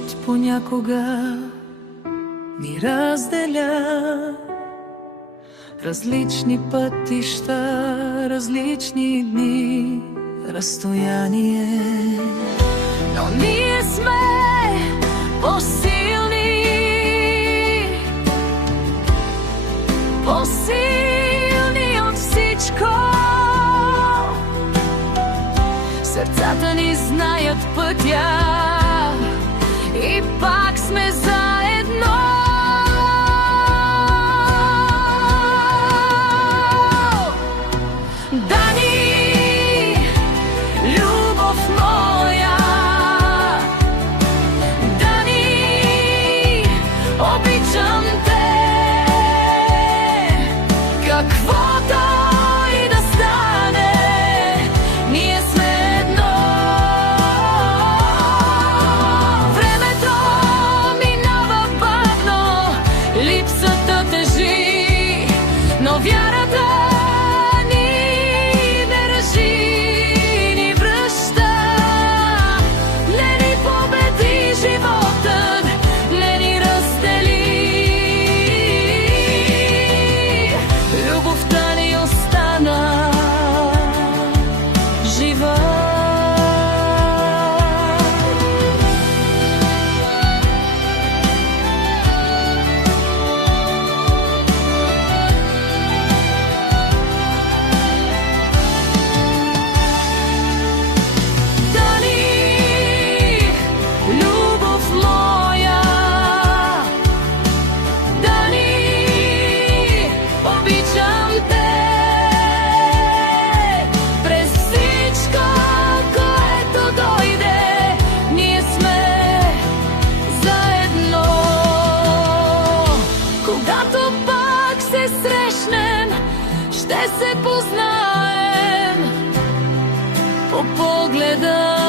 живот понякога ни разделя. Различни пътища, различни дни, разстояние. Но ние сме по-силни, по-силни от всичко. Сърцата ни знаят пътя и пак сме заедно. Дани, любов моя, Дани, обичам те. Каквото и да стане, ние сме едно. Времето минава бавно, липсата тежи, но вярата ще се познаем по погледа.